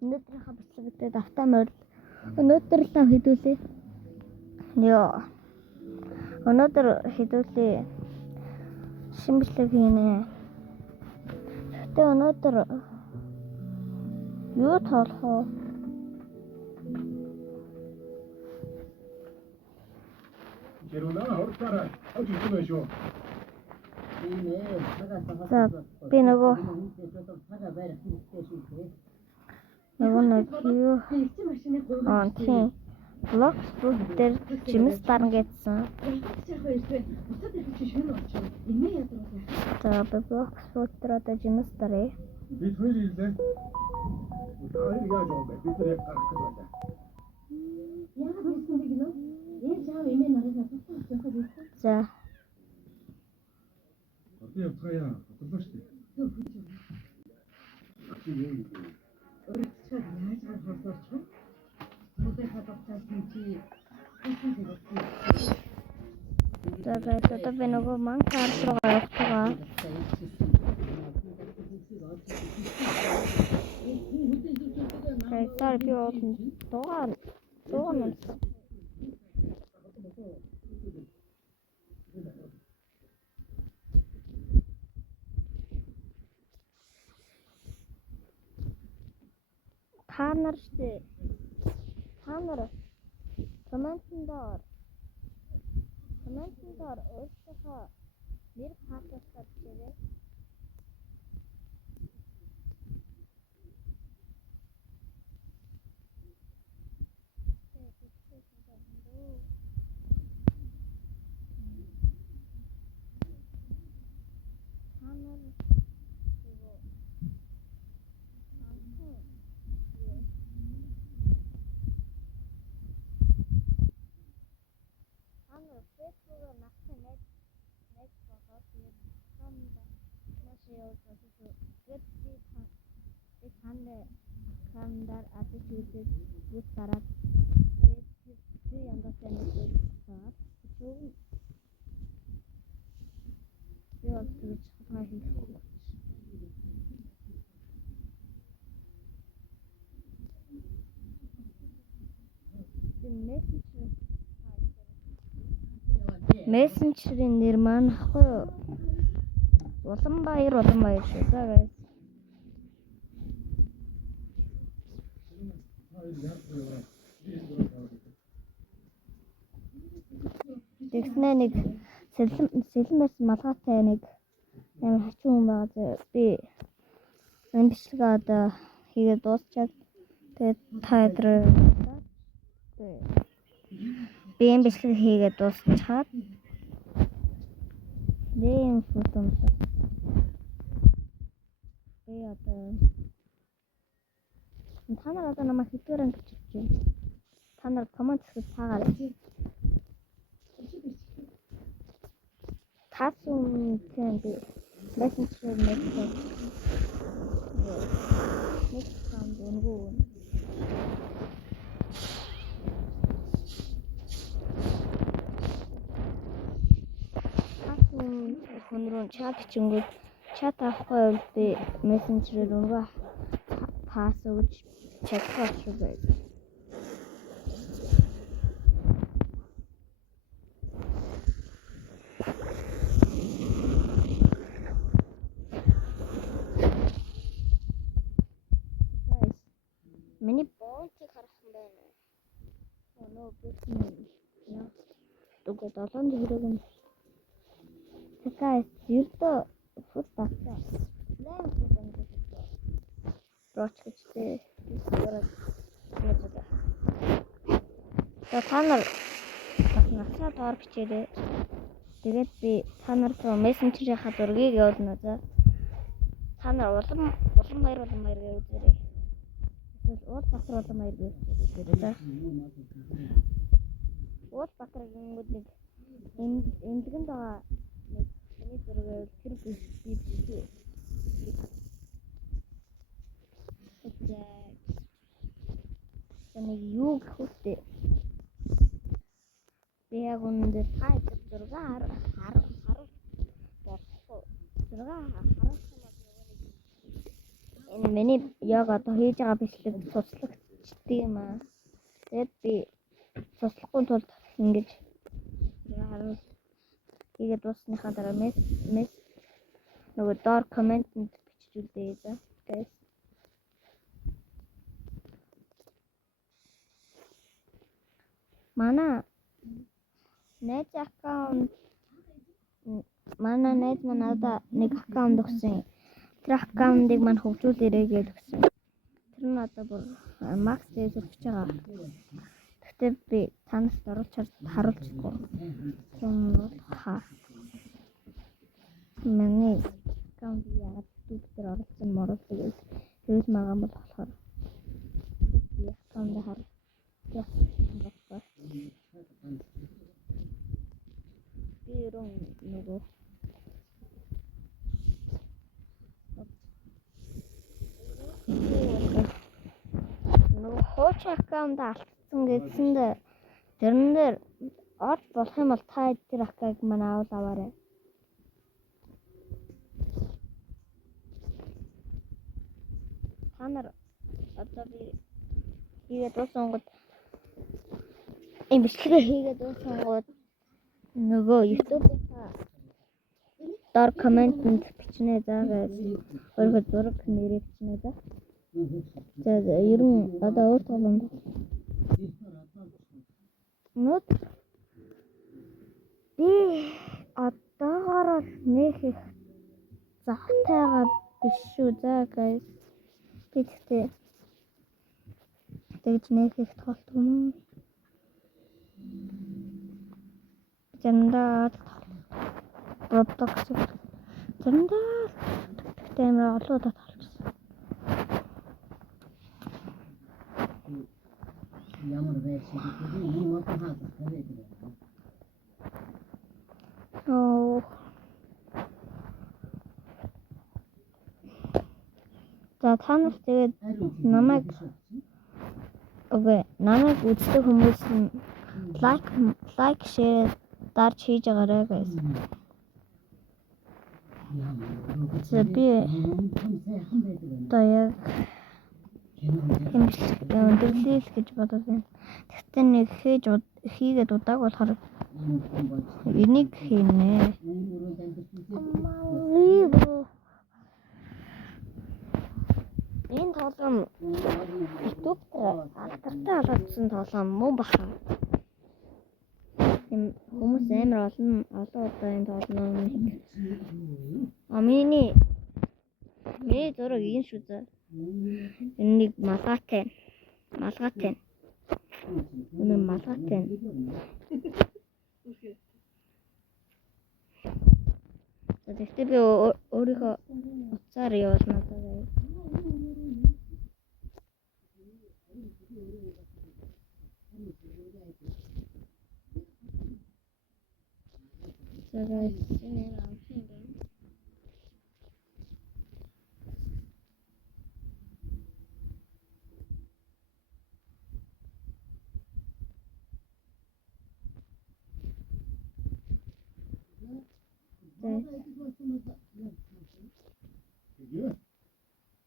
Өнөөдрийнхөө бичлэгтээ автомобиль өнөөдөр л хэдүүлээ. Йоо. Өнөөдөр хэдүүлээ. Шинэ бичлэг хийнэ. Гэтэ өнөөдөр юу тоолох вэ? Би нөгөө юу тийм блогспот дээр жимс дарна гэсэн. За би блогспот дээр одоо жимс даръя. Бид хоёр ирлээ. Хоёр яаж юм бэ? Бид хоёр гарах гэж байна. Яагаад гэсэн бэ гинөө? Яаж яав эмээ нарыг татсан яхад ийсэн. За. Одоо явцгаая. Бодлоо шүү дээ. Өөрөөр яаж харахаар ч модер хадгалсан чи За одоо би нөгөө манкар руу явчихгаа. Сар би дугаар та нар комментэн дээр өөрсдийнхөө нэр пассвордаа бичээрэй. Facebook нахсан нэг фото тэгээд камдар атж үзээд бүс дараад би яндасаа нэг саад яа гэж хатаа хийхгүй. Мессенжерийн нэр маань ахгүй юу? Уланбаяр шүү. За guys. Тэгснэ нэг сэлэн барьсан малгайтай нэг амар хачин хүн байгаа. Би энэ бичлэгээ одоо хийгээд дуусчаад тэгээд та өдрөө би энэ бичлэг хийгээд дуусчаад нэм фотом би одоо та нар одоо намайг хэдгээр ангиж байна? Та нар коммент хийх цагаарай. Тасун тийм би мессенжер нэг санд өнгөө хөндрөн чат чингүүд чат авахгүй би мессенжерээр өнгөө пасс өгч чатах шүү дээ. Миний боонцыг харах юм байна. Өнөө битэн яа. Дугад олон зэрэг юм. Guys, юутай фут тасаа. Лайм фут амжилт. Рочгчтэй. Та нар насаа доор бичээрэй. Тэгээд би та нарт мессенжерийн хадваргийг явуулна за. Та нар уланбаяр гэж үзээрэй. Улбатар уланбаяр гэж үзээрэй за. Улбатар гингүүд нэг эмдгэнд байгаа нэг миний зургийг тэр бичсэн. Тэний юу гэхүтээ би яг үнэндээ тайп 6 харуулахгүй 6 харуулсан бол Энэ миний яг одоо хийж байгаа бичлэг цуцлагддаг юм аа. Тэгээд би цуцлахгүй тулд ингэж харуул хийгээд дуусныхаа дараа месс нөгөө доор комментэнд биччихүүлээ за. Guys. Манай найз манада нэг аккаунт өгсөн. Тэр аккаунтыг мань хөгжүүлээрэй гэж өгсөн. Тэр нь одоо бүр макс дээр сурч байгаа. Гэхдээ би танаас харуулчихгүй. Юм хаа. Миний аккаунт яагаад YouTube дээр оруулсан мөрөлдөг гэж байгаа юм болохоор би аккаунт харах. Би нөгөө хууч аккаунт алдсан гэсэндээ тэрэн дээр орж болох юм бол та тэр аккаунтыг мань аваарай. Та нар одоо би хийгээд дуусангууд энэ бичлэгээ хийгээд дуусангууд нөгөө YouTube-ийнхаа доор комментэнд бичнэ заа гэж өөрөө зураг нэрээ бичнэ заа. За ер нь одоо өөр тоглоомд нот би одоогоор нэг их захтайгаа биш шүү заа guys. Тэгтээ тэгж нэг их тоглох юм. Зандаа Roblox зандаа тэмээ олоодаа талчихсан. Ямар байсан бэ? Энэ мото хаадаг гэдэг. Оо. За танаас тэгээд намайг үздэг хүмүүс нь лайк share дарж хийж байгаарай guys. За би одоо яг дэглэл гэж бодож байна. Тэгтээ нэг хийгээд удааг болохоор энийг хийнэ. Энэ тоглоом YouTube дээр алдартай болчихсон тоглоом мөн баха. Хүмүүс амар олон удаа энэ тоглоомыг миний зураг ийм шүү дээ. Энэ нэг малгайтай. Тэгтээ би өөрийнхөө утсаар явуулна даа. За guys, энэ амсын байна.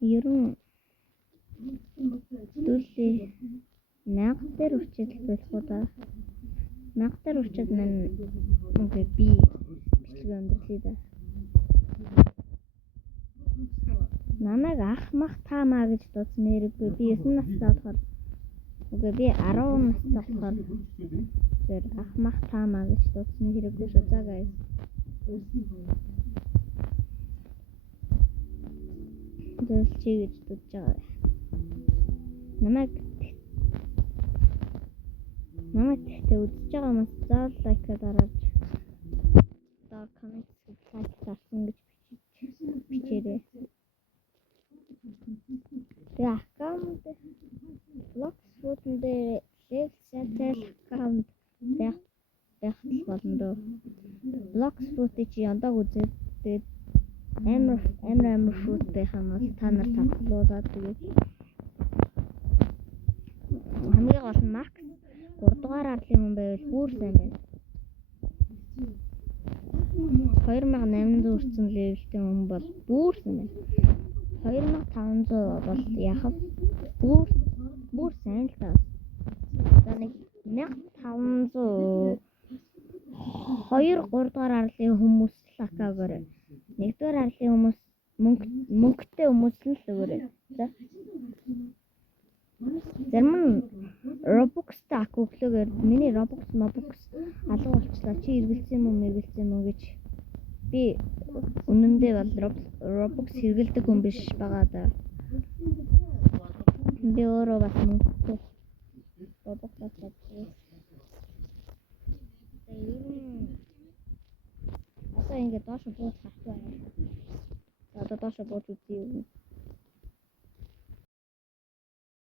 Ерөн дүүли наг дээр үрчил болох уу да. Наг дээр үрчил мэн үгүй би бичлэг өндөрлөе да. Намайг ахмах таамаа гэж дуудсан нэргүй би 9 настай болохоор үгүй би 10 настай болохоор тэр ахмах таамаа гэж дуудсан хэрэггүй шүү за guys. Дөрөлчий гэж дуудаж байгаа. Намайг тэгтээ үзэж байгаа хүмүүс заа лайк дараач. Доор коммент лайк дарсан гэж бичээрэй. Тэгээ аккаунт блогспотын дээр левсэтэл аккаунт байх болно доо. Блогспотыг чи яндаг үзээд тэгээд амар шууд байх юм бол та нар татлуулаад тэгээд хамгийн гол нь макс 3 дугаар арлын хүн байвал бүр сайн байна. 2800 хүрсэн левелтэй хүн бол бүр сайн байна. 2500 500 бол яах вэ? Бүр сайн л таа. За нэг 1500 2-3 дугаар арлын хүмүүс л акагоор. 1-р арлын хүмүүс мөнгөтэй хүмүүс л өгөөрэй. За. Зарим нь Robux-тай ак өглөөгөр миний Robux алга болчлаа. Чи эргэлзсэн юм уу гэж би үнэндээ бол Robux хэрэгэлдэг хүн биш байгаа да. Би өөрөө бас мөнгөтэй Robux авчихсан. Одоо ингээд доош бууж хатваа. Одоо доош бууж үзье.